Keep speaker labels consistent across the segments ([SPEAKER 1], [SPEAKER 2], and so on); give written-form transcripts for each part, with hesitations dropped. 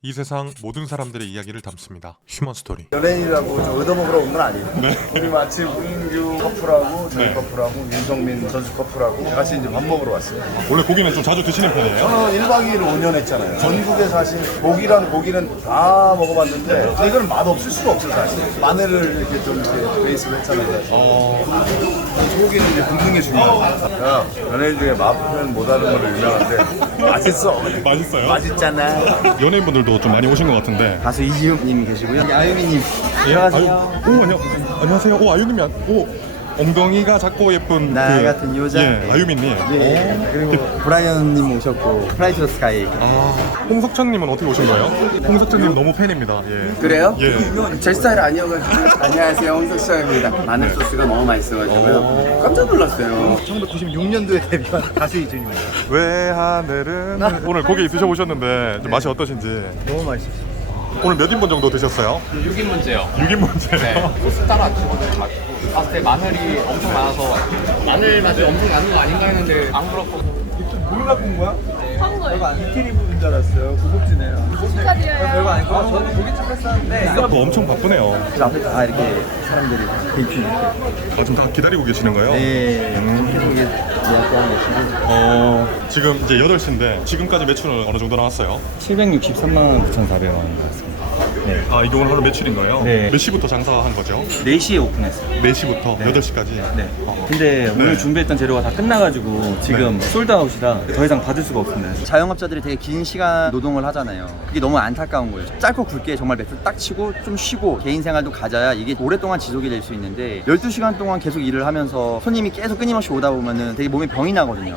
[SPEAKER 1] 이 세상 모든 사람들의 이야기를 담습니다. 휴먼 스토리.
[SPEAKER 2] 연예인이라고 좀 얻어먹으러 온 건 아니에요.
[SPEAKER 1] 네.
[SPEAKER 2] 우리 마침 문규 커플하고 저희
[SPEAKER 1] 네.
[SPEAKER 2] 커플하고 윤성민 선수 커플하고 같이 이제 밥 먹으러 왔어요.
[SPEAKER 1] 원래 고기는 좀 자주 드시는 편이에요?
[SPEAKER 2] 저는 1박 2일 5년 했잖아요. 전국에 사실 고기란 고기는 다 먹어봤는데 이거는 맛 없을 수가 없어요 사실. 마늘을 이렇게 좀 이렇게 베이스로 했잖아요 사실. 소고기는 이제 굽는 게 중요해요. 야, 연예인 중에 맛 표현 못하는 걸로 유명한데 맛있어.
[SPEAKER 1] 맛있어요?
[SPEAKER 2] 맛있잖아.
[SPEAKER 1] 연예인분들도 좀 많이 오신 것 같은데.
[SPEAKER 3] 가수 이지훈님 계시고요. 아유미님.
[SPEAKER 1] 예?
[SPEAKER 3] 안녕하세요.
[SPEAKER 1] 안녕하세요. 오, 아유님이 엉덩이가 작고 예쁜
[SPEAKER 3] 나 같은 여자.
[SPEAKER 1] 예,
[SPEAKER 3] 네.
[SPEAKER 1] 아유미님.
[SPEAKER 3] 네. 그리고 브라이언님 오셨고 플라이 투 스카이.
[SPEAKER 1] 홍석천님은 어떻게 오신 거예요? 홍석천님 너무 팬입니다. 예.
[SPEAKER 4] 그래요?
[SPEAKER 1] 예.
[SPEAKER 4] 제 스타일 아니어가지고. 안녕하세요, 홍석천입니다. 마늘 소스가 너무 맛있어가지고요. 깜짝 놀랐어요.
[SPEAKER 2] 1996년도에 데뷔한 가수 이준입니다.
[SPEAKER 1] 왜 하늘은 오늘 고기 드셔보셨는데 좀 맛이 어떠신지.
[SPEAKER 2] 너무 맛있었어요.
[SPEAKER 1] 오늘 몇 인분 정도 드셨어요?
[SPEAKER 5] 6인분째요.
[SPEAKER 1] 6인분째요?
[SPEAKER 5] 네. 소스 따로 안 찍어도 맛있고 봤을 때 마늘이 엄청 많아서 마늘 맛이 엄청 나는 거 아닌가 했는데 안 그렇고
[SPEAKER 2] 뭘 갖고 온 거야?
[SPEAKER 6] 산 거예요.
[SPEAKER 2] 내가 이태리 부분 줄 알았어요. 고급지네요.
[SPEAKER 6] 축하드려요.
[SPEAKER 2] 별거 아니고 저는 고깃집 했었는데
[SPEAKER 1] 뭐 엄청 바쁘네요.
[SPEAKER 3] 그 앞에 다 이렇게 사람들이 대기.
[SPEAKER 1] 지금 다 기다리고 계시는 거예요?
[SPEAKER 3] 네. 계속 이게 예약도 하고 계시고.
[SPEAKER 1] 지금 이제 8시인데 지금까지 매출은 어느 정도 나왔어요?
[SPEAKER 3] 763만 9,400원 나왔습니다. 네.
[SPEAKER 1] 아, 이게 오늘 하루 매출인 거예요?
[SPEAKER 3] 네.
[SPEAKER 1] 몇 시부터 장사한 거죠?
[SPEAKER 3] 4시에 오픈했어요.
[SPEAKER 1] 4시부터 8시까지?
[SPEAKER 3] 네. 근데 오늘 준비했던 재료가 다 끝나가지고 지금 솔드아웃이라 더 이상 받을 수가 없습니다. 자영업자들이 되게 긴 시간 노동을 하잖아요. 그게 너무 안타까운 거예요. 짧고 굵게 정말 매출 딱 치고 좀 쉬고 개인 생활도 가져야 이게 오랫동안 지속이 될 수 있는데 12시간 동안 계속 일을 하면서 손님이 계속 끊임없이 오다 보면은 되게 몸에 병이 나거든요.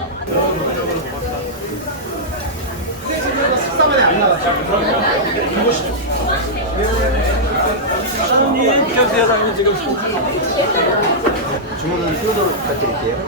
[SPEAKER 3] 주문은 필요도로 부탁드릴게요.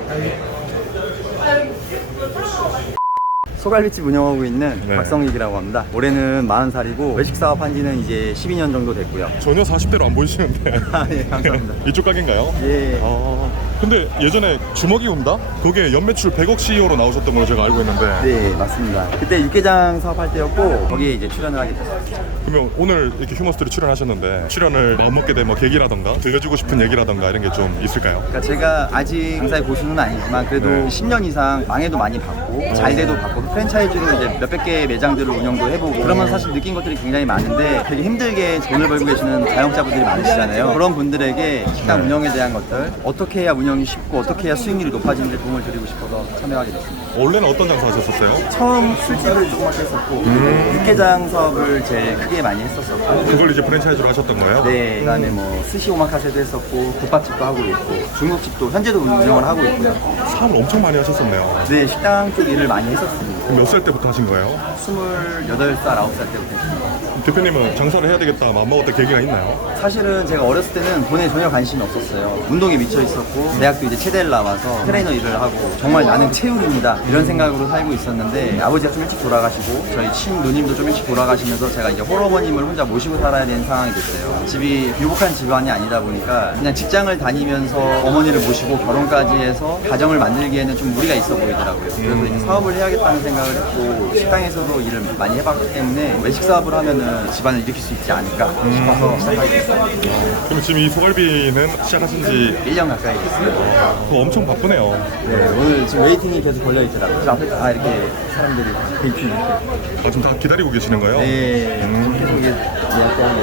[SPEAKER 3] 소갈비집 운영하고 있는
[SPEAKER 1] 네.
[SPEAKER 3] 박성익이라고 합니다. 올해는 40살이고 외식 사업한 지는 이제 12년 정도 됐고요.
[SPEAKER 1] 전혀 40대로 안 보이시는데.
[SPEAKER 3] 아, 예, 감사합니다.
[SPEAKER 1] 이쪽 가게인가요?
[SPEAKER 3] 예.
[SPEAKER 1] 근데 예전에 주먹이 운다? 그게 연매출 100억 CEO로 나오셨던 걸로 제가 알고 있는데.
[SPEAKER 3] 네, 맞습니다. 그때 육개장 사업할 때였고 거기에 이제 출연을 하게 됐어요.
[SPEAKER 1] 그러면 오늘 이렇게 휴먼스토리 출연하셨는데 출연을 마음먹게 된 뭐 계기라던가 들려주고 싶은 얘기라던가 이런 게 좀 있을까요?
[SPEAKER 3] 그러니까 제가 아직 강사의 고수는 아니지만 그래도
[SPEAKER 1] 네.
[SPEAKER 3] 10년 이상 망해도 많이 봤고 잘 돼도 봤고 프랜차이즈로 이제 몇백 개의 매장들을 운영도 해보고 그러면 사실 느낀 것들이 굉장히 많은데 되게 힘들게 돈을 벌고 계시는 자영업자분들이 많으시잖아요. 그런 분들에게 식당 운영에 대한 것들 어떻게 해야 운영이 쉽고 어떻게 해야 수익률이 높아지는 데 도움을 드리고 싶어서 참여하게 됐습니다.
[SPEAKER 1] 원래는 어떤 장사 하셨었어요?
[SPEAKER 3] 처음 술집을 조그맣게 했었고 육개장 사업을 제일 크게 많이 했었었고
[SPEAKER 1] 그걸 이제 프랜차이즈로 하셨던 거예요?
[SPEAKER 3] 네, 그다음에 뭐 스시 오마카세도 했었고 국밥집도 하고 있고 중국집도 현재도 운영을 하고 있고요.
[SPEAKER 1] 사업을 엄청 많이 하셨었네요.
[SPEAKER 3] 네, 식당 쪽 일을 많이 했었습니다.
[SPEAKER 1] 몇 살 때부터 하신 거예요?
[SPEAKER 3] 28살, 9살 때부터 했습니다.
[SPEAKER 1] 대표님은 장사를 해야 되겠다 마음먹었던 계기가 있나요?
[SPEAKER 3] 사실은 제가 어렸을 때는 돈에 전혀 관심이 없었어요. 운동에 미쳐 있었고 대학도 이제 체대를 나와서 트레이너 일을 하고 정말 나는 체육입니다 이런 생각으로 살고 있었는데 아버지가 좀 일찍 돌아가시고 저희 친누님도 좀 일찍 돌아가시면서 제가 이제 홀어머님을 혼자 모시고 살아야 되는 상황이 됐어요. 집이 유복한 집안이 아니다 보니까 그냥 직장을 다니면서 어머니를 모시고 결혼까지 해서 가정을 만들기에는 좀 무리가 있어 보이더라고요. 그래서 이제 사업을 해야겠다는 생각을 했고 식당에서도 일을 많이 해봤기 때문에 외식 사업을 하면은 집안을 일으킬 수 있지 않을까 싶어서 시작하게 됐어요.
[SPEAKER 1] 그럼 지금 이 소갈비는 시작하신 지
[SPEAKER 3] 1년 가까이 됐어요.
[SPEAKER 1] 엄청 바쁘네요.
[SPEAKER 3] 네, 오늘 지금 웨이팅이 계속 걸려 있더라고요. 그 앞에 다 이렇게 사람들이 대기 이렇게.
[SPEAKER 1] 지금 다 기다리고 계시는 거예요?
[SPEAKER 3] 네, 지금 계속 이게 예약도 하고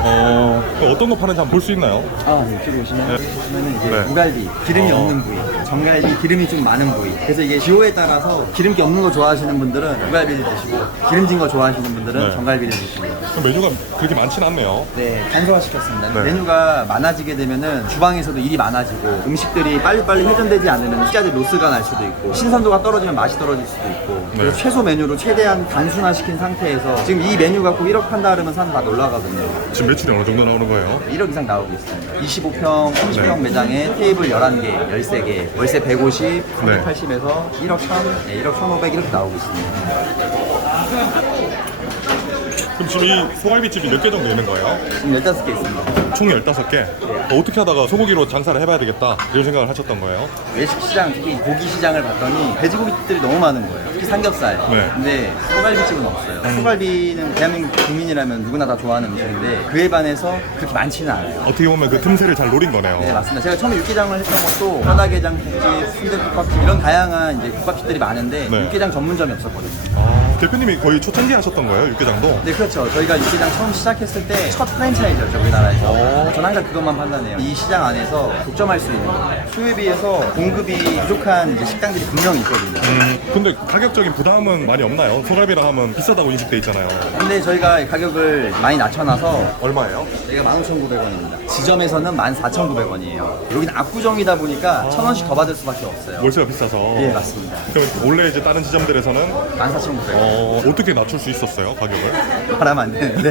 [SPEAKER 3] 계시고.
[SPEAKER 1] 어떤 거 파는지 한번 볼 수 있나요?
[SPEAKER 3] 아, 네, 이쪽에 오시면 여기 보시면은 이제
[SPEAKER 1] 네.
[SPEAKER 3] 무갈비, 기름이 없는 부위, 정갈비, 기름이 좀 많은 부위. 그래서 이게 기호에 따라서 기름기 없는 거 좋아하시는 분들은 무갈비를 드시고 기름진 거 좋아하시는 분들은
[SPEAKER 1] 네.
[SPEAKER 3] 정갈비를 드시고요.
[SPEAKER 1] 그럼 메뉴가 그렇게 많진 않네요.
[SPEAKER 3] 네, 간소화시켰습니다.
[SPEAKER 1] 네.
[SPEAKER 3] 메뉴가 많아지게 되면은 주방에서도 일이 많아지고 음식들이 빨리빨리 회전되지 않으면 식자재 로스가 날 수도 있고 신선도가 떨어지면 맛이 떨어질 수도 있고 그래서
[SPEAKER 1] 네.
[SPEAKER 3] 최소 메뉴로 최대한 단순화시킨 상태에서 지금 이 메뉴 갖고 1억 판다 그러면 사람 다 놀라거든요.
[SPEAKER 1] 지금 매출이 어느 정도 나오는 거예요?
[SPEAKER 3] 1억 이상 나오고 있습니다. 25평, 30평 매장에 테이블 11개, 13개, 월세 150, 380에서 1억 1000, 1억 1500 이렇게 나오고 있습니다.
[SPEAKER 1] 그럼 지금 이 소갈비집이 몇 개 정도 있는 거예요?
[SPEAKER 3] 지금 15개 있습니다.
[SPEAKER 1] 총 15개? 어떻게 하다가 소고기로 장사를 해봐야 되겠다 이런 생각을 하셨던 거예요?
[SPEAKER 3] 외식 시장, 특히 고기 시장을 봤더니 돼지고기집들이 너무 많은 거예요. 특히 삼겹살.
[SPEAKER 1] 네.
[SPEAKER 3] 근데 소갈비집은 없어요. 소갈비는 대한민국 국민이라면 누구나 다 좋아하는 음식인데 그에 반해서 그렇게 많지는 않아요.
[SPEAKER 1] 어떻게 보면 그 틈새를 잘 노린 거네요.
[SPEAKER 3] 네, 맞습니다. 제가 처음에 육개장을 했던 것도 뼈다게장, 국집, 순대국밥집 이런 다양한 이제 국밥집들이 많은데
[SPEAKER 1] 네.
[SPEAKER 3] 육개장 전문점이 없었거든요.
[SPEAKER 1] 대표님이 거의 초창기 하셨던 거예요, 육개장도?
[SPEAKER 3] 네, 그렇죠. 저희가 육개장 처음 시작했을 때 첫 프랜차이즈였죠, 우리나라에서. 저는 항상 그것만 판단해요. 이 시장 안에서 독점할 수 있는 거예요. 수요에 비해서 공급이 부족한 이제 식당들이 분명히 있거든요.
[SPEAKER 1] 근데 가격적인 부담은 많이 없나요? 소갈비라 하면 비싸다고 인식돼 있잖아요.
[SPEAKER 3] 근데 저희가 가격을 많이 낮춰놔서
[SPEAKER 1] 얼마예요?
[SPEAKER 3] 저희가 15,900원입니다. 지점에서는 14,900원이에요. 여기는 압구정이다 보니까 1,000원씩 더 받을 수밖에 없어요.
[SPEAKER 1] 월세가 비싸서.
[SPEAKER 3] 예, 맞습니다.
[SPEAKER 1] 그럼 원래 이제 다른 지점들에서는
[SPEAKER 3] 14,900원.
[SPEAKER 1] 어떻게 낮출 수 있었어요, 가격을?
[SPEAKER 3] 말하면 안 되는데.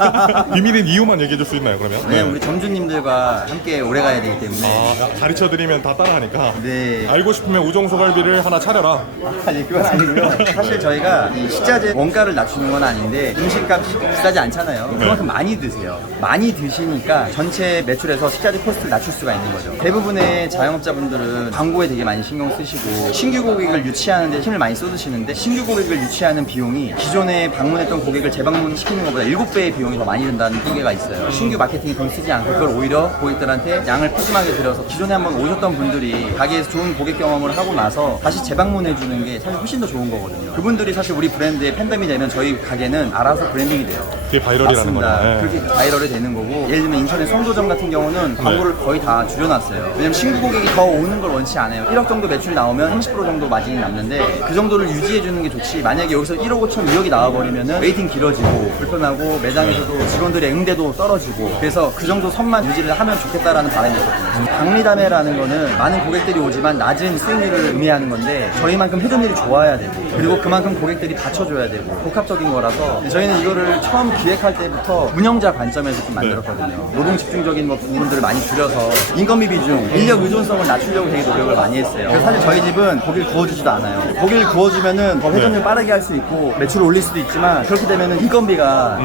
[SPEAKER 1] 비밀인 이유만 얘기해 줄 수 있나요, 그러면?
[SPEAKER 3] 왜냐면 우리 점주님들과 함께 오래 가야 되기 때문에.
[SPEAKER 1] 가르쳐 드리면 다 따라하니까.
[SPEAKER 3] 네.
[SPEAKER 1] 알고 싶으면 우정 소갈비를 하나 차려라.
[SPEAKER 3] 아니 그건 아니고요. 사실 저희가 이 식자재 원가를 낮추는 건 아닌데 음식값이 비싸지 않잖아요. 그만큼 많이 드세요. 많이 드시니까 전체 매출에서 식자재 코스트를 낮출 수가 있는 거죠. 대부분의 자영업자분들은 광고에 되게 많이 신경 쓰시고 신규 고객을 유치하는 데 힘을 많이 쏟으시는데 신규 고객을 유치하는 비용이 기존에 방문했던 고객을 재방문시키는 것보다 7배의 비용이 더 많이 든다는 통계가 있어요. 신규 마케팅에 돈 쓰지 않고 그걸 오히려 고객들한테 양을 푸짐하게 들여서 기존에 한번 오셨던 분들이 가게에서 좋은 고객 경험을 하고 나서 다시 재방문해 주는 게 사실 훨씬 더 좋은 거거든요. 그분들이 사실 우리 브랜드의 팬덤이 되면 저희 가게는 알아서 브랜딩이 돼요.
[SPEAKER 1] 그게 바이럴이라는
[SPEAKER 3] 맞습니다.
[SPEAKER 1] 거죠. 네.
[SPEAKER 3] 그렇게 바이럴이 되는 거고 예를 들면 인천의 송도점 같은 경우는 광고를 거의 다 줄여놨어요. 왜냐면 신규 고객이 더 오는 걸 원치 않아요. 1억 정도 매출이 나오면 30% 정도 마진이 남는데 그 정도를 유지해 주는 게 좋지 만약에 여기서 1억 5천 2억이 나와버리면 웨이팅 길어지고 불편하고 매장에서도 직원들의 응대도 떨어지고 그래서 그 정도 선만 유지를 하면 좋겠다라는 바람이 있거든요. 박리담회라는 거는 많은 고객들이 오지만 낮은 수익률을 의미하는 건데 저희만큼 회전율이 좋아야 되고 그리고 그만큼 고객들이 받쳐줘야 되고 복합적인 거라서 저희는 이거를 처음 기획할 때부터 운영자 관점에서 좀 만들었거든요. 노동 집중적인 뭐 부분들을 많이 줄여서 인건비 비중, 인력 의존성을 낮추려고 되게 노력을 많이 했어요. 그래서 사실 저희 집은 고기를 구워주지도 않아요. 고기를 구워주면은 더 회전율 빠르게 할 수 있고 매출을 올릴 수도 있지만 그렇게 되면은 인건비가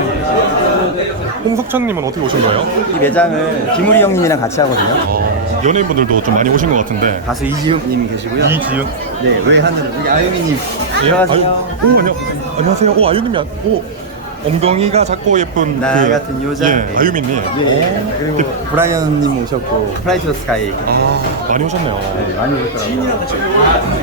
[SPEAKER 1] 홍석천님은 어떻게 오신 거예요?
[SPEAKER 3] 이 매장을 김우리 형님이랑 같이 하거든요.
[SPEAKER 1] 연예인분들도 좀 많이 오신 것 같은데.
[SPEAKER 3] 가수 이지훈님이 계시고요.
[SPEAKER 1] 이지은?
[SPEAKER 3] 네, 왜 하늘 여기 아유미님.
[SPEAKER 1] 예?
[SPEAKER 3] 안녕하세요.
[SPEAKER 1] 안녕하세요. 아유님이 엉덩이가 작고 예쁜
[SPEAKER 3] 나 같은 여자.
[SPEAKER 1] 예, 아유미님.
[SPEAKER 3] 예. 그리고 브라이언님 오셨고 프라이트 스카이.
[SPEAKER 1] 많이 오셨네요.
[SPEAKER 3] 네, 많이 오셨더라고요.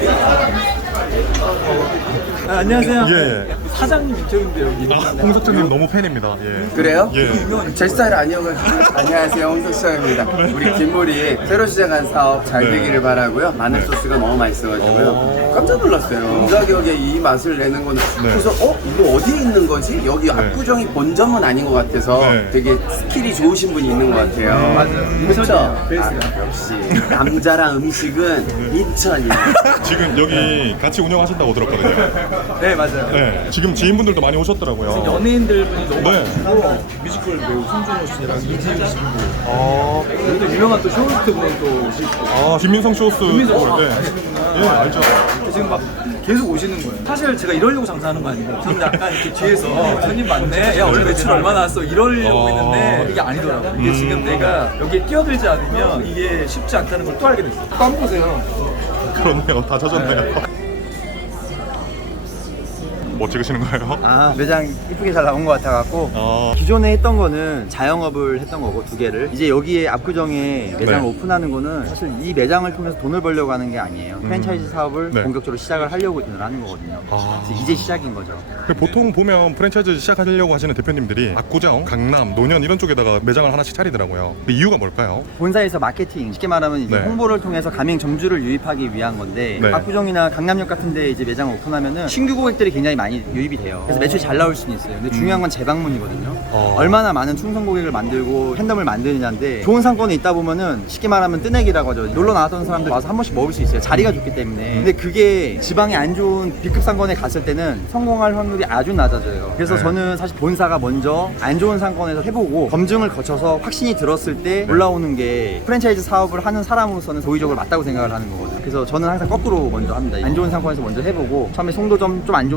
[SPEAKER 6] 안녕하세요.
[SPEAKER 1] 예.
[SPEAKER 6] 사장님 인터뷰인데 여기.
[SPEAKER 1] 홍석천님 너무 팬입니다. 예.
[SPEAKER 4] 그래요?
[SPEAKER 1] 예.
[SPEAKER 4] 제 스타일 아니어가지고. 안녕하세요, 홍석수입니다. 우리 김물이 새로 시작한 사업 잘 되기를 바라고요. 마늘 소스가 너무 맛있어가지고요. 깜짝 놀랐어요. 이 가격에 이 맛을 내는 거는. 그래서 이거 어디에 있는 거지? 여기 압구정이 본점은 아닌 것 같아서
[SPEAKER 1] 네.
[SPEAKER 4] 되게 스킬이 좋으신 분이 있는 것 같아요. 맞아요. 그렇죠? 역시 남자랑 음식은 인천이야.
[SPEAKER 1] 지금 여기 같이 운영하신다고 들었거든요.
[SPEAKER 3] 네, 맞아요.
[SPEAKER 1] 네. 지금 지인분들도 많이 오셨더라고요.
[SPEAKER 6] 연예인들 분이 너무
[SPEAKER 1] 네.
[SPEAKER 6] 많고 뮤지컬 배우 손준호 씨랑 이지훈 씨 여기도 유명한 또 쇼호스트 분이 또 오시고
[SPEAKER 1] 김민성 쇼스.
[SPEAKER 6] 김민성 씨.
[SPEAKER 1] 예, 알죠.
[SPEAKER 6] 지금 막 계속 오시는 거예요. 사실 제가 이러려고 장사하는 거 아니고 저는 약간 이렇게 뒤에서 손님 많네. 야 원래 매출 얼마 나왔어 이러려고 했는데 이게 아니더라고. 이게 지금 내가 여기에 뛰어들지 않으면 이게 쉽지 않다는 걸 또 알게 됐어. 땀 보세요.
[SPEAKER 1] 그렇네요. 다 젖었네요. 뭐 찍으시는 거예요?
[SPEAKER 3] 매장 이쁘게 잘 나온 것 같아갖고 기존에 했던 거는 자영업을 했던 거고 2개를 이제 여기에 압구정에 매장을
[SPEAKER 1] 네.
[SPEAKER 3] 오픈하는 거는 사실 이 매장을 통해서 돈을 벌려고 하는 게 아니에요. 프랜차이즈 사업을
[SPEAKER 1] 네.
[SPEAKER 3] 본격적으로 시작을 하려고 돈을 하는 거거든요. 그래서 이제 시작인 거죠.
[SPEAKER 1] 보통 보면 프랜차이즈 시작하려고 하시는 대표님들이 압구정, 강남, 노년 이런 쪽에다가 매장을 하나씩 차리더라고요. 근데 이유가 뭘까요?
[SPEAKER 3] 본사에서 마케팅, 쉽게 말하면 이제
[SPEAKER 1] 네.
[SPEAKER 3] 홍보를 통해서 가맹 점주를 유입하기 위한 건데
[SPEAKER 1] 네.
[SPEAKER 3] 압구정이나 강남역 같은 데 이제 매장을 오픈하면은 신규 고객들이 굉장히 많이 유입이 돼요. 그래서 매출이 잘 나올 수는 있어요. 근데 중요한 건 재방문이거든요. 얼마나 많은 충성 고객을 만들고 팬덤을 만드느냐인데 좋은 상권에 있다 보면은 쉽게 말하면 뜨내기라고 하죠. 놀러 나왔던 사람들 와서 한 번씩 먹을 수 있어요. 자리가 좋기 때문에. 근데 그게 지방에 안 좋은 B급 상권에 갔을 때는 성공할 확률이 아주 낮아져요. 그래서
[SPEAKER 1] 네.
[SPEAKER 3] 저는 사실 본사가 먼저 안 좋은 상권에서 해보고 검증을 거쳐서 확신이 들었을 때 올라오는 게 프랜차이즈 사업을 하는 사람으로서는 도의적으로 맞다고 생각을 하는 거거든요. 그래서 저는 항상 거꾸로 먼저 합니다. 안 좋은 상권에서 먼저 해보고 처음에 송도점 좀 안 좋은 상권이었고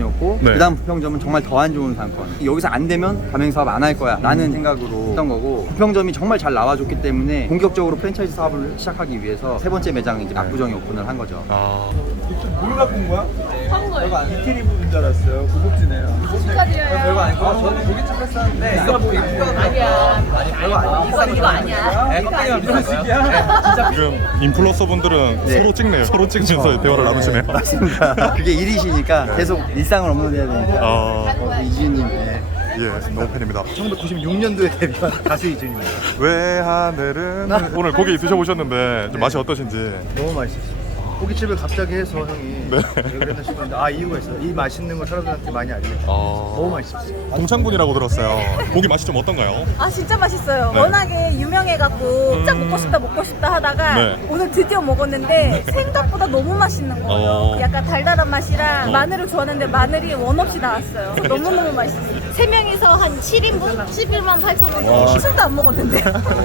[SPEAKER 3] 상권이었고
[SPEAKER 1] 네.
[SPEAKER 3] 그다음 부평점은 정말 더 안 좋은 상권. 여기서 안 되면 가맹 사업 안 할 거야 라는 생각으로 했던 거고 부평점이 정말 잘 나와줬기 때문에 본격적으로 프랜차이즈 사업을 시작하기 위해서 세 번째 매장 이제 압구정에 오픈을 한 거죠.
[SPEAKER 1] 아,
[SPEAKER 2] 뭘 갖고 온 거야?
[SPEAKER 7] 선물.
[SPEAKER 2] 이태리 부분 줄 알았어요. 고급지네요.
[SPEAKER 7] 축하드려요.
[SPEAKER 6] 별거 아니고 저는 고깃집 했었는데 이거 뭐
[SPEAKER 7] 아니야. 별거 아니야. 이거 아니야.
[SPEAKER 6] 껍데기가 이런 식이야?
[SPEAKER 1] 지금 인플루언서 분들은
[SPEAKER 3] 네.
[SPEAKER 1] 서로 찍네요. 서로 찍으면서 대화를 나누시네요.
[SPEAKER 3] 맞습니다. 그게 일이시니까 계속 일상을 업로드해야 되니까.
[SPEAKER 1] 아,
[SPEAKER 3] 이지윤님. 네.
[SPEAKER 1] 예, 너무 팬입니다.
[SPEAKER 2] 1996년도에 데뷔한 가수 이준입니다.
[SPEAKER 1] 왜 하늘은 오늘 고기 드셔보셨는데 좀 맛이 어떠신지.
[SPEAKER 2] 너무 맛있었어요. 고깃집을 갑자기 해서 형이
[SPEAKER 1] 네.
[SPEAKER 2] 왜 그랬나 싶었는데 아 이유가 있어요. 이 맛있는 걸 사람들한테 많이 알려줘. 너무 맛있었어요.
[SPEAKER 1] 동창분이라고 들었어요. 고기 맛이 좀 어떤가요?
[SPEAKER 7] 아 진짜 맛있어요.
[SPEAKER 1] 네.
[SPEAKER 7] 워낙에 유명해갖고 진짜 먹고 싶다 하다가
[SPEAKER 1] 네.
[SPEAKER 7] 오늘 드디어 먹었는데 생각보다 너무 맛있는 거예요. 약간 달달한 맛이랑 마늘을 좋아하는데 마늘이 원 없이 나왔어요. 그래서 너무너무 맛있어요. 3명이서 한 7인분 11만 8천 원. 술도 안 먹었는데.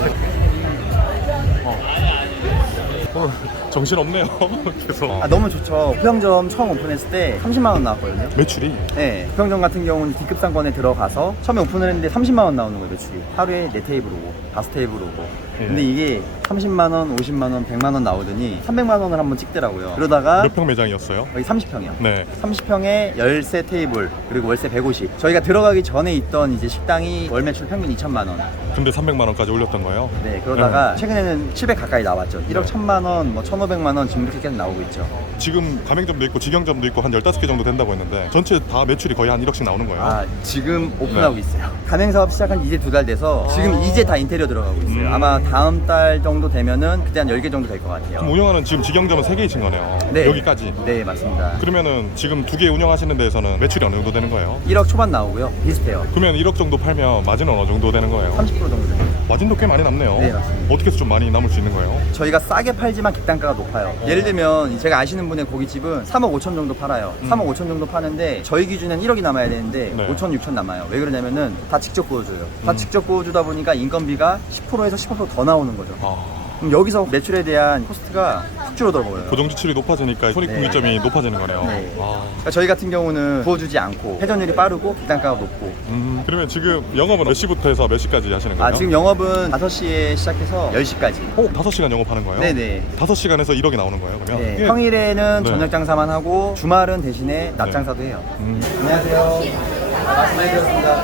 [SPEAKER 1] 오늘 정신 없네요. 계속.
[SPEAKER 3] 아, 너무 좋죠. 부평점 처음 오픈했을 때 30만 원 나왔거든요.
[SPEAKER 1] 매출이
[SPEAKER 3] 네, 부평점 같은 경우는 D급 상권에 들어가서 처음에 오픈을 했는데 30만 원 나오는 거예요, 매출이. 하루에 4테이블 오고 5테이블 오고. 근데 이게 30만 원, 50만 원, 100만 원 나오더니 300만 원을 한번 찍더라고요. 그러다가
[SPEAKER 1] 몇 평 매장이었어요?
[SPEAKER 3] 여기 30평이요.
[SPEAKER 1] 네.
[SPEAKER 3] 30평에 13테이블 그리고 월세 150. 저희가 들어가기 전에 있던 이제 식당이 월 매출 평균 2천만 원.
[SPEAKER 1] 근데 300만 원까지 올렸던 거예요?
[SPEAKER 3] 네, 그러다가 최근에는 700 가까이 나왔죠. 1억 1천만 원, 뭐 1,500만 원 지금 그렇게 계속 나오고 있죠.
[SPEAKER 1] 지금 가맹점도 있고 직영점도 있고 한 15개 정도 된다고 했는데 전체 다 매출이 거의 한 1억씩 나오는 거예요?
[SPEAKER 3] 아, 지금 오픈하고 있어요. 가맹 사업 시작한 지 이제 2달 돼서 지금 이제 다 인테리어 들어가고 있어요. 아마 다음 달 정도 되면은 그때 한 10개 정도 될 것 같아요.
[SPEAKER 1] 그럼 운영하는 지금 직영점은 3개이신 거네요?
[SPEAKER 3] 네.
[SPEAKER 1] 여기까지?
[SPEAKER 3] 네, 맞습니다.
[SPEAKER 1] 그러면은 지금 2개 운영하시는 데에서는 매출이 어느 정도 되는 거예요?
[SPEAKER 3] 1억 초반 나오고요. 비슷해요.
[SPEAKER 1] 그러면 1억 정도 팔면 마진은 어느 정도 되는 거예요?
[SPEAKER 3] 30% 정도 됩니다.
[SPEAKER 1] 마진도 꽤 많이 남네요.
[SPEAKER 3] 네, 맞습니다.
[SPEAKER 1] 어떻게 해서 좀 많이 남을 수 있는 거예요?
[SPEAKER 3] 저희가 싸게 팔지만 객단가가 높아요. 예를 들면 제가 아시는 분의 고깃집은 3억 5천 정도 팔아요. 3억 5천 정도 파는데 저희 기준엔 1억이 남아야 되는데
[SPEAKER 1] 네.
[SPEAKER 3] 5천, 6천 남아요. 왜 그러냐면은 다 직접 구워줘요. 다 직접 구워주다 보니까 인건비가 10%에서 15%더 나오는 거죠. 그럼 여기서 매출에 대한 코스트가 훅 줄어들어버려요.
[SPEAKER 1] 고정 지출이 높아지니까 손익분기점이 높아지는 거네요.
[SPEAKER 3] 네.
[SPEAKER 1] 아.
[SPEAKER 3] 그러니까 저희 같은 경우는 구워주지 않고 회전율이 빠르고 객단가가 높고
[SPEAKER 1] 그러면 지금 영업은 몇 시부터 해서 몇 시까지 하시는 거예요?
[SPEAKER 3] 지금 영업은 5시에 시작해서 10시까지.
[SPEAKER 1] 5시간 영업하는 거예요?
[SPEAKER 3] 네네.
[SPEAKER 1] 5시간에서 1억이 나오는 거예요, 그러면?
[SPEAKER 3] 네,
[SPEAKER 1] 이게-
[SPEAKER 3] 평일에는
[SPEAKER 1] 네.
[SPEAKER 3] 저녁 장사만 하고 주말은 대신에 낮
[SPEAKER 1] 네.
[SPEAKER 3] 장사도 해요. 안녕하세요. 말씀 많이 들었습니다.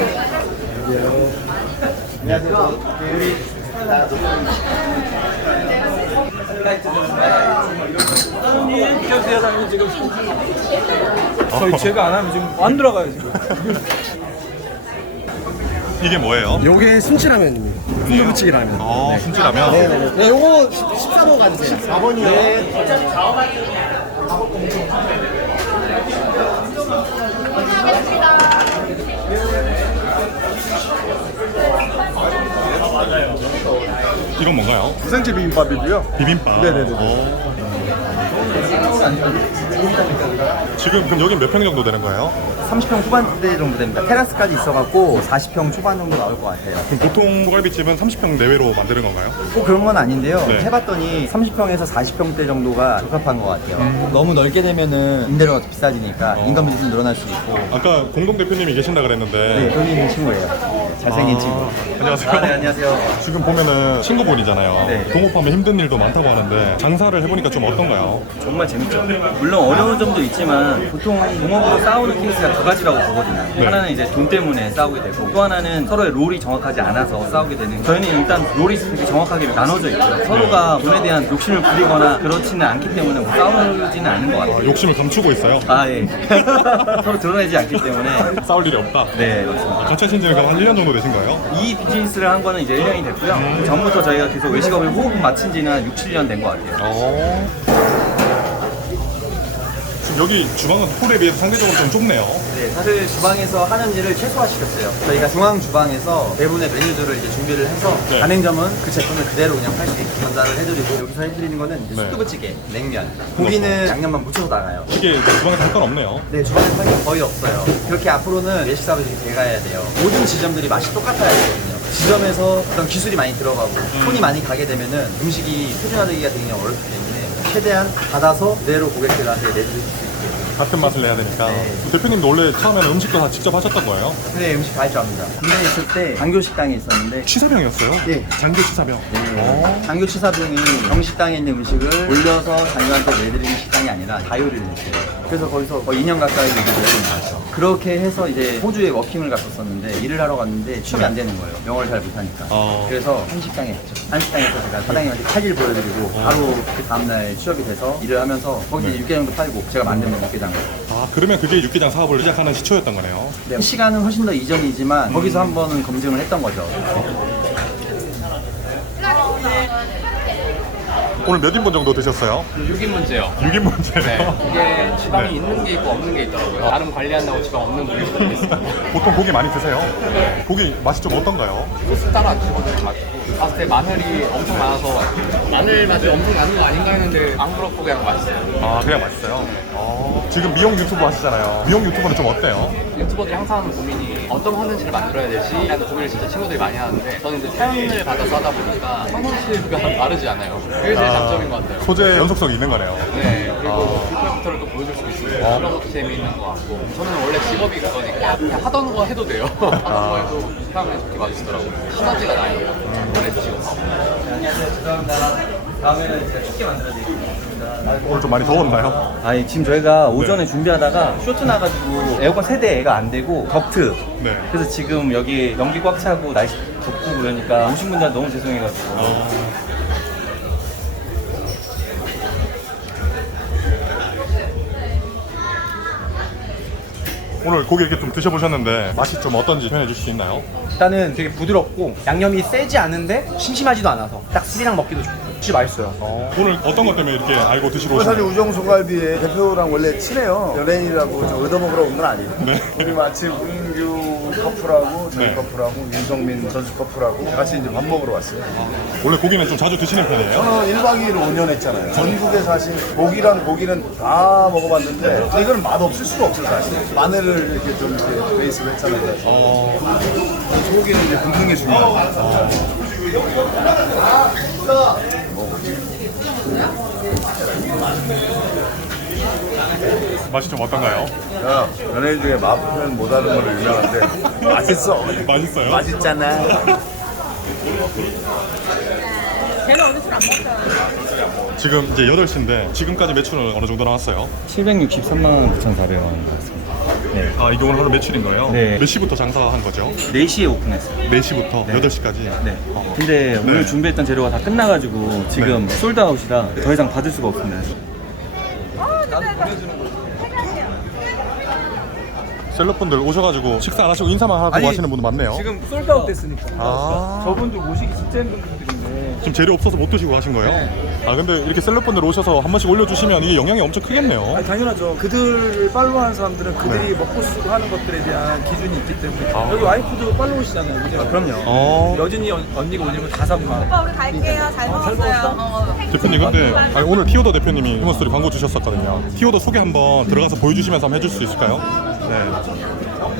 [SPEAKER 3] 안녕하세요. 우리
[SPEAKER 6] 사장님 비켜주세요. 사장님 지금 저희 제가 안 하면 지금 안 들어가요 지금.
[SPEAKER 1] 이게 뭐예요?
[SPEAKER 8] 요게 순치라면입니다. 순두부찌개 라면.
[SPEAKER 1] 순지라면?
[SPEAKER 8] 네, 요거 13호 가주세요. 4번이요.
[SPEAKER 1] 이건 뭔가요?
[SPEAKER 2] 부생채 비빔밥이고요.
[SPEAKER 1] 비빔밥.
[SPEAKER 2] 네네네.
[SPEAKER 1] 지금 그럼 여긴 몇 평 정도 되는 거예요?
[SPEAKER 3] 30평 후반대 정도 됩니다. 테라스까지 있어갖고 40평 초반 정도 나올 것 같아요.
[SPEAKER 1] 그럼 보통 소갈비집은 30평 내외로 만드는 건가요?
[SPEAKER 3] 꼭 그런 건 아닌데요.
[SPEAKER 1] 네.
[SPEAKER 3] 해봤더니 30평에서 40평대 정도가 적합한 것 같아요. 너무 넓게 되면은 임대료가 더 비싸지니까 인건비도 좀 늘어날 수 있고.
[SPEAKER 1] 아까 공동 대표님이 계신다
[SPEAKER 3] 네,
[SPEAKER 1] 그랬는데
[SPEAKER 3] 여기 있는 친구예요. 잘생긴 친구.
[SPEAKER 1] 안녕하세요.
[SPEAKER 3] 네, 안녕하세요.
[SPEAKER 1] 지금 보면은 친구분이잖아요.
[SPEAKER 3] 네.
[SPEAKER 1] 동업하면 힘든 일도 많다고 하는데 장사를 해보니까 좀 어떤가요?
[SPEAKER 3] 정말 재밌죠. 물론 어려운 점도 있지만 보통 동업으로 싸우는 케이스가 두 가지라고 보거든요.
[SPEAKER 1] 네.
[SPEAKER 3] 하나는 이제 돈 때문에 싸우게 되고 또 하나는 서로의 롤이 정확하지 않아서 싸우게 되는. 저희는 일단 롤이 되게 정확하게 나눠져 있고요. 서로가 돈에 대한 욕심을 부리거나 그렇지는 않기 때문에 뭐 싸우지는 않는 것 같아요.
[SPEAKER 1] 욕심을 감추고 있어요.
[SPEAKER 3] 아 예. 서로 드러내지 않기 때문에.
[SPEAKER 1] 싸울 일이 없다.
[SPEAKER 3] 네, 맞습니다.
[SPEAKER 1] 같이 하신 지는 한 1년 정도 되신 거예요?
[SPEAKER 3] 이 비즈니스를 한 거는 이제 1년이 됐고요. 그 전부터 저희가 계속 외식업을 호흡 맞춘 지는 한 6, 7년 된 것 같아요.
[SPEAKER 1] 지금 여기 주방은 홀에 비해서 상대적으로 좀 좁네요.
[SPEAKER 3] 네, 사실 주방에서 하는 일을 최소화시켰어요. 저희가 중앙 주방에서 대부분의 메뉴들을 이제 준비를 해서
[SPEAKER 1] 네.
[SPEAKER 3] 가맹점은 그 제품을 그대로 그냥 팔 수 있게 전달을 해드리고 여기서 해드리는 거는 이제
[SPEAKER 1] 네.
[SPEAKER 3] 순두부찌개, 냉면, 고기는 양념만 묻혀서 나가요.
[SPEAKER 1] 이게 주방에서 상관없네요.
[SPEAKER 3] 네, 주방에서 하는 게 거의 없어요. 그렇게 앞으로는 외식 사업이 좀 돼가야 돼요. 모든 지점들이 맛이 똑같아야 되거든요. 지점에서 어떤 기술이 많이 들어가고 손이 많이 가게 되면은 음식이 표준화되기가 되게 어렵기 때문에 최대한 받아서 그대로 고객들한테 내드릴 수 있게
[SPEAKER 1] 같은 맛을 내야 되니까. 대표님도 원래 처음에는 음식도 다 직접 하셨던 거예요?
[SPEAKER 3] 네, 음식 다 할 줄 압니다. 군대에 있을 때 장교 식당에 있었는데
[SPEAKER 1] 취사병이었어요?
[SPEAKER 3] 예.
[SPEAKER 1] 장교 취사병.
[SPEAKER 3] 장교 치사병이 정식당에 있는 음식을 올려서 장교한테 내드리는 식당이 아니라 다 요리를 했어요. 그래서 거기서 거의 2년 가까이 일을 했어요. 그렇게 해서 이제 호주에 워킹을 갔었었는데 일을 하러 갔는데 취업이 안 되는 거예요. 영어를 잘 못하니까. 그래서 한식당에 했죠. 한식당에서 제가 사장님한테 칼질 보여드리고 바로 그 다음날 취업이 돼서 일을 하면서 거기서 육개장도 팔고 제가 만든 육개장을.
[SPEAKER 1] 아, 그러면 그게 육개장 사업을 시작하는 시초였던 거네요.
[SPEAKER 3] 네, 시간은 훨씬 더 이전이지만 거기서 한 번은 검증을 했던 거죠.
[SPEAKER 1] 오늘 몇 인분 정도 드셨어요?
[SPEAKER 5] 6인분째요.
[SPEAKER 1] 6인분째요?
[SPEAKER 5] 네. 이게 지방이
[SPEAKER 1] 네.
[SPEAKER 5] 있는 게 있고 없는 게 있더라고요. 나름 관리한다고 지방 없는 분이 있습니다.
[SPEAKER 1] 보통 고기 많이 드세요? 고기 맛이 좀 어떤가요?
[SPEAKER 5] 소스 따라 드셔보는 맛있고 봤을 때 마늘이 엄청 많아서 마늘 맛이 엄청 나는 거 아닌가 했는데 안 그렇고 그냥 맛있어요.
[SPEAKER 1] 아, 그냥 맛있어요? 지금 미용 유튜브 하시잖아요. 미용 유튜버는 좀 어때요?
[SPEAKER 5] 유튜버들이 항상 하는 고민이 어떤 컨텐츠를 만들어야 될지 라는 고민을 진짜 친구들이 많이 하는데 저는 이제 사연을 받아서 하다 보니까 컨텐츠가 다르지 않아요. 그게 제일 장점인 것 같아요.
[SPEAKER 1] 소재 연속성이 있는 거네요.
[SPEAKER 5] 네, 그리고 뷰포인트를 또 보여줄 수 있으니까 그런 것도 재미있는 것 같고 저는 원래 직업이 그거니까 그냥 하던 거 해도 돼요. 하던 거 해도 사람들이 좋게 봐주시더라고요. 시너지가 나요. 원래 직업하고.
[SPEAKER 3] 안녕하세요. 죄송합니다. 다음에는 제가 쉽게 만들어드릴게요.
[SPEAKER 1] 오늘 좀 많이 더웠나요?
[SPEAKER 6] 아니 지금 저희가 오전에 준비하다가 쇼트 나가지고 에어컨 세대가 안 되고 덕트.
[SPEAKER 1] 네.
[SPEAKER 6] 그래서 지금 여기 연기 꽉 차고 날씨 덥고 그러니까 오신 분들 너무 죄송해가지고.
[SPEAKER 1] 오늘 고기 이렇게 좀 드셔보셨는데 맛이 좀 어떤지 표현해 주실 수 있나요?
[SPEAKER 8] 일단은 되게 부드럽고 양념이 세지 않은데 심심하지도 않아서 딱 술이랑 먹기도 진짜 맛있어요.
[SPEAKER 1] 오늘 어떤 것 때문에 이렇게 알고 드시러
[SPEAKER 2] 사실
[SPEAKER 1] 오신 거예요?
[SPEAKER 2] 우정소갈비의 대표랑 원래 친해요. 연예인이라고 저 얻어먹으러 온 건 아니에요.
[SPEAKER 1] 네.
[SPEAKER 2] 우리 마침 문규 커플하고 저희
[SPEAKER 1] 네.
[SPEAKER 2] 커플하고 윤성민 선수 커플하고 같이 이제 밥 먹으러 왔어요.
[SPEAKER 1] 원래 고기는 좀 자주 드시는 편이에요?
[SPEAKER 2] 저는 1박 2일 5년 했잖아요. 전국에 사실 고기는 다 먹어봤는데 이거는 맛없을 수가 없어요 사실. 마늘을 이렇게 좀 이렇게 베이스로 했잖아요. 사실. 소고기는 이제 굽는 게 중요해요.
[SPEAKER 1] 맛이 좀 어떤가요?
[SPEAKER 2] 야, 연예인 중에 맛 표현 못하는 걸로 유명한데 맛있어.
[SPEAKER 1] 맛있어요?
[SPEAKER 2] 맛있잖아.
[SPEAKER 7] 쟤는 어제 술 안 먹잖아.
[SPEAKER 1] 지금 이제 8시인데 지금까지 매출은 어느 정도 나왔어요?
[SPEAKER 6] 763만 9,400원 나왔습니다. 네.
[SPEAKER 1] 아, 이게 오늘 하루 매출인 거예요?
[SPEAKER 6] 네.
[SPEAKER 1] 몇 시부터 장사한 거죠?
[SPEAKER 6] 4시에 오픈했어요.
[SPEAKER 1] 4시부터
[SPEAKER 6] 네.
[SPEAKER 1] 8시까지?
[SPEAKER 6] 네. 근데 오늘
[SPEAKER 1] 네.
[SPEAKER 6] 준비했던 재료가 다 끝나가지고 지금 솔드아웃이라 더 이상 받을 수가 없습니다.
[SPEAKER 1] 셀럽분들 오셔가지고 식사 안 하시고 인사만 하고 하시는 분도 많네요.
[SPEAKER 6] 지금 솔드아웃 됐으니까.
[SPEAKER 1] 아.
[SPEAKER 6] 저분들 오시기 진짜 힘든 분들인데.
[SPEAKER 1] 지금 재료 없어서 못 드시고 하신 거예요? 아, 근데 이렇게 셀럽분들 오셔서 한 번씩 올려주시면 이게 영향이 엄청 크겠네요.
[SPEAKER 6] 아니, 당연하죠. 그들을 팔로우하는 사람들은 그들이 먹고 쓰고 하는 것들에 대한 기준이 있기 때문에 여기 와이프도 팔로우시잖아요. 그죠?
[SPEAKER 3] 그럼요.
[SPEAKER 6] 여진이 언니가 올리면 다 사고 막.
[SPEAKER 7] 오빠 우리 갈게요. 잘 먹었어요.
[SPEAKER 1] 대표님, 근데 아니, 오늘 티오더 대표님이 휴먼스토리 광고 주셨었거든요. 티오더 소개 한번 들어가서 보여주시면서 한번 해줄 수 있을까요? 네.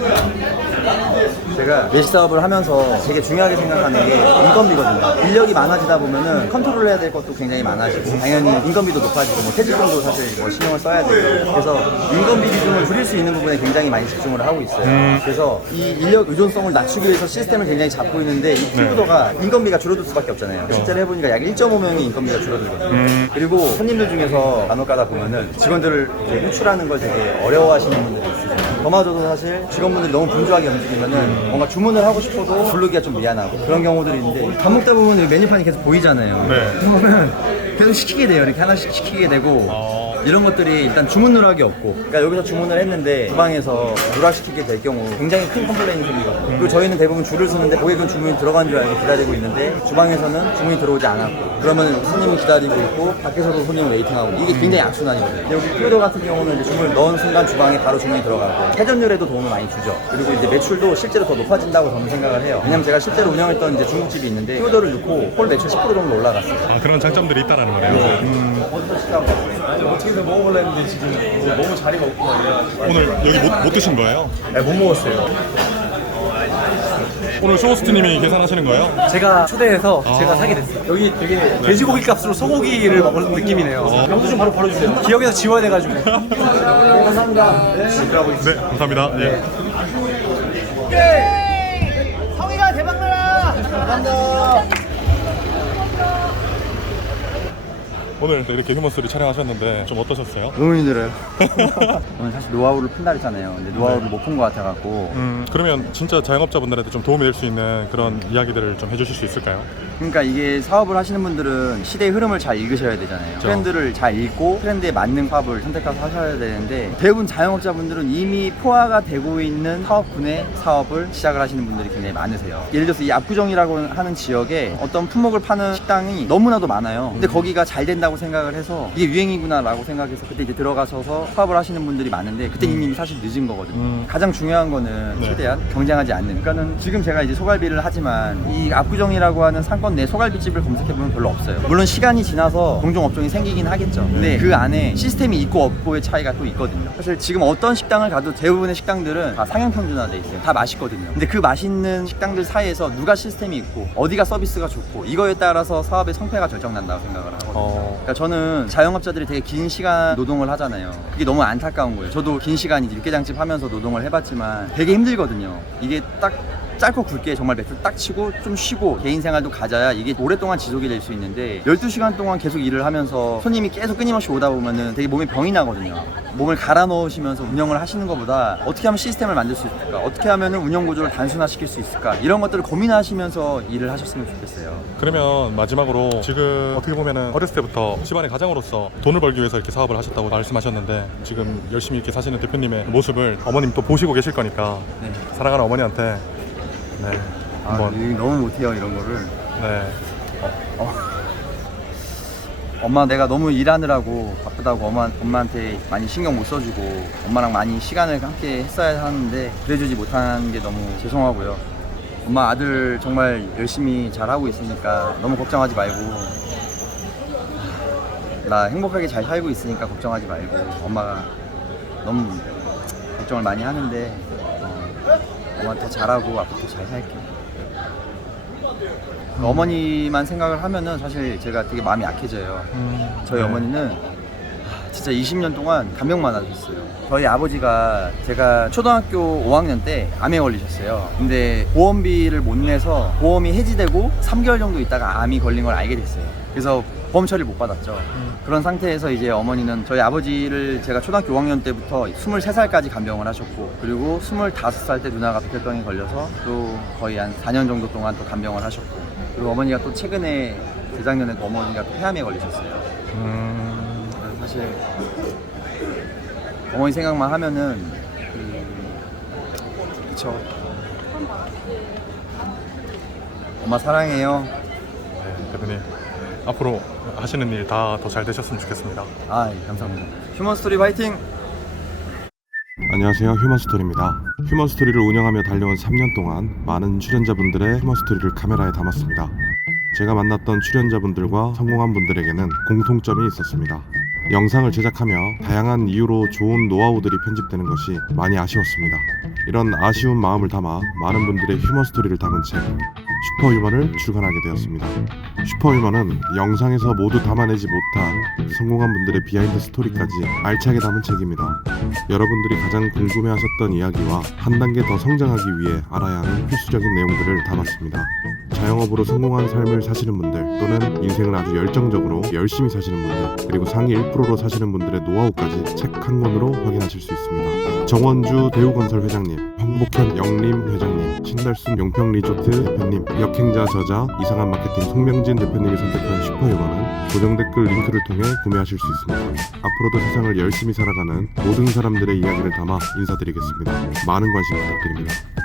[SPEAKER 3] 제가 외식 사업을 하면서 되게 중요하게 생각하는 게 인건비거든요. 인력이 많아지다 보면은 컨트롤 해야 될 것도 굉장히 많아지고 당연히 인건비도 높아지고 뭐 퇴직금도 사실 뭐 신경을 써야 되고 그래서 인건비 비중을 줄일 수 있는 부분에 굉장히 많이 집중을 하고 있어요. 그래서 이 인력 의존성을 낮추기 위해서 시스템을 굉장히 잡고 있는데 이 피부도가 인건비가 줄어들 수밖에 없잖아요. 실제로 해보니까 약 1.5명이 인건비가 줄어들거든요. 그리고 손님들 중에서 간혹 가다 보면은 직원들을 이제 호출하는 걸 되게 어려워하시는 분들이 있으세요. 저마저도 사실 직원분들이 너무 분주하게 움직이면은 뭔가 주문을 하고 싶어도 부르기가 좀 미안하고 그런 경우들이 있는데 밥 먹다 보면 여기 메뉴판이 계속 보이잖아요.
[SPEAKER 1] 네.
[SPEAKER 3] 그러면 계속 시키게 돼요. 이렇게 하나씩 시키게 되고 이런 것들이 일단 주문 누락이 없고 그러니까 여기서 주문을 했는데 주방에서 누락시키게 될 경우 굉장히 큰 컴플레인이 생기거든요. 그리고 저희는 대부분 줄을 서는데 고객은 주문이 들어간 줄 알고 기다리고 있는데 주방에서는 주문이 들어오지 않았고 그러면 손님은 기다리고 있고 밖에서도 손님은 웨이팅하고 이게 굉장히 악순환이거든요. 근데 여기 피오더 같은 경우는 이제 주문을 넣은 순간 주방에 바로 주문이 들어가고 회전율에도 도움을 많이 주죠. 그리고 이제 매출도 실제로 더 높아진다고 저는 생각을 해요. 왜냐면 제가 실제로 운영했던 이제 중국집이 있는데 피오더를 넣고 홀 매출 10% 정도 올라갔어요.
[SPEAKER 1] 아, 그런 장점들이 있다라는 거네요.
[SPEAKER 3] 어디서 시작한 거예요?
[SPEAKER 6] 어떻게든 먹어보려 했는데 지금 너무 자리 없고
[SPEAKER 1] 오늘 여기 못 드신 거예요?
[SPEAKER 3] 네, 못 먹었어요.
[SPEAKER 1] 오늘 쇼호스트님이 계산하시는 거예요?
[SPEAKER 8] 제가 초대해서 제가 사게 됐어요. 여기 되게 돼지고기 값으로 소고기를 먹는 느낌이네요. 영수 좀 바로 벌어주세요. 기억에서 지워야 돼가지고. 감사합니다. 네.
[SPEAKER 1] 네, 감사합니다. 예.
[SPEAKER 8] 성희가 대박나라. 감사합니다.
[SPEAKER 1] 오늘 이렇게 휴먼스토리 촬영하셨는데 좀 어떠셨어요?
[SPEAKER 3] 너무 힘들어요. 오늘 사실 노하우를 푼다 그랬잖아요. 근데 노하우를 못 푼 것 같아갖고.
[SPEAKER 1] 그러면 진짜 자영업자분들한테 좀 도움이 될 수 있는 그런 이야기들을 좀 해주실 수 있을까요?
[SPEAKER 3] 그러니까 이게 사업을 하시는 분들은 시대의 흐름을 잘 읽으셔야 되잖아요. 트렌드를 잘 읽고 트렌드에 맞는 사업을 선택해서 하셔야 되는데 대부분 자영업자분들은 이미 포화가 되고 있는 사업군의 사업을 시작을 하시는 분들이 굉장히 많으세요. 예를 들어서 이 압구정이라고 하는 지역에 어떤 품목을 파는 식당이 너무나도 많아요. 근데 거기가 잘 된다고 생각을 해서 이게 유행이구나 라고 생각해서 그때 이제 들어가셔서 사업을 하시는 분들이 많은데 그때 이미 사실 늦은 거거든요. 가장 중요한 거는
[SPEAKER 1] 네.
[SPEAKER 3] 최대한 경쟁하지 않는. 그러니까는 지금 제가 이제 소갈비를 하지만 이 압구정이라고 하는 상권 내 소갈비집을 검색해보면 별로 없어요. 물론 시간이 지나서 종종 업종이 생기긴 하겠죠. 근데 그 안에 시스템이 있고 없고의 차이가 또 있거든요. 사실 지금 어떤 식당을 가도 대부분의 식당들은 다 상향 평준화돼 있어요. 다 맛있거든요. 근데 그 맛있는 식당들 사이에서 누가 시스템이 있고 어디가 서비스가 좋고 이거에 따라서 사업의 성패가 결정난다고 생각을 하거든요. 그러니까 저는 자영업자들이 되게 긴 시간 노동을 하잖아요. 그게 너무 안타까운 거예요. 저도 긴 시간 이제 육개장집 하면서 노동을 해봤지만 되게 힘들거든요. 이게 딱 짧고 굵게 정말 매출 딱 치고 좀 쉬고 개인 생활도 가져야 이게 오랫동안 지속이 될 수 있는데 12시간 동안 계속 일을 하면서 손님이 계속 끊임없이 오다 보면은 되게 몸에 병이 나거든요. 몸을 갈아 넣으시면서 운영을 하시는 것보다 어떻게 하면 시스템을 만들 수 있을까? 어떻게 하면 운영 구조를 단순화시킬 수 있을까? 이런 것들을 고민하시면서 일을 하셨으면 좋겠어요.
[SPEAKER 1] 그러면 마지막으로 지금 어떻게 보면은 어렸을 때부터 집안의 가장으로서 돈을 벌기 위해서 이렇게 사업을 하셨다고 말씀하셨는데 지금 열심히 이렇게 사시는 대표님의 모습을 어머님 또 보시고 계실 거니까
[SPEAKER 3] 네.
[SPEAKER 1] 사랑하는 어머니한테 네, 한번
[SPEAKER 3] 너무 못해요 이런 거를.
[SPEAKER 1] 네.
[SPEAKER 3] 엄마 내가 너무 일하느라고 바쁘다고 엄마한테 많이 신경 못 써주고 엄마랑 많이 시간을 함께 했어야 하는데 그래주지 못한 게 너무 죄송하고요. 엄마 아들 정말 열심히 잘하고 있으니까 너무 걱정하지 말고 나 행복하게 잘 살고 있으니까 걱정하지 말고 엄마가 너무 걱정을 많이 하는데 엄마 더 잘하고 앞으로 더 잘 살게. 어머니만 생각을 하면은 사실 제가 되게 마음이 약해져요. 저희
[SPEAKER 1] 네.
[SPEAKER 3] 어머니는 진짜 20년 동안 간병만 하셨어요. 저희 아버지가 제가 초등학교 5학년 때 암에 걸리셨어요. 근데 보험비를 못 내서 보험이 해지되고 3개월 정도 있다가 암이 걸린 걸 알게 됐어요. 그래서 보험 처리를 못 받았죠. 그런 상태에서 이제 어머니는 저희 아버지를 제가 초등학교 5학년 때부터 23살까지 간병을 하셨고 그리고 25살 때 누나가 백혈병에 걸려서 또 거의 한 4년 정도 동안 또 간병을 하셨고 그리고 어머니가 또 최근에 재작년에 또 어머니가 또 폐암에 걸리셨어요. 그래서 사실 어머니 생각만 하면은 그쵸. 엄마 사랑해요.
[SPEAKER 1] 네, 대표님 앞으로 하시는 일 다 더 잘 되셨으면 좋겠습니다.
[SPEAKER 3] 감사합니다. 휴먼스토리 화이팅!
[SPEAKER 9] 안녕하세요, 휴먼스토리입니다. 휴먼스토리를 운영하며 달려온 3년 동안 많은 출연자분들의 휴먼스토리를 카메라에 담았습니다. 제가 만났던 출연자분들과 성공한 분들에게는 공통점이 있었습니다. 영상을 제작하며 다양한 이유로 좋은 노하우들이 편집되는 것이 많이 아쉬웠습니다. 이런 아쉬운 마음을 담아 많은 분들의 휴먼스토리를 담은 책 슈퍼휴먼을 출간하게 되었습니다. 슈퍼휴먼은 영상에서 모두 담아내지 못한 성공한 분들의 비하인드 스토리까지 알차게 담은 책입니다. 여러분들이 가장 궁금해하셨던 이야기와 한 단계 더 성장하기 위해 알아야 하는 필수적인 내용들을 담았습니다. 자영업으로 성공한 삶을 사시는 분들 또는 인생을 아주 열정적으로 열심히 사시는 분들 그리고 상위 1%로 사시는 분들의 노하우까지 책 한 권으로 확인하실 수 있습니다. 정원주 대우건설 회장님, 황복현 영림 회장님, 신달순 용평리조트 대표님, 역행자 저자 이상한 마케팅 송명진 대표님이 선택한 슈퍼휴먼은 고정 댓글 링크를 통해 구매하실 수 있습니다. 앞으로도 세상을 열심히 살아가는 모든 사람들의 이야기를 담아 인사드리겠습니다. 많은 관심 부탁드립니다.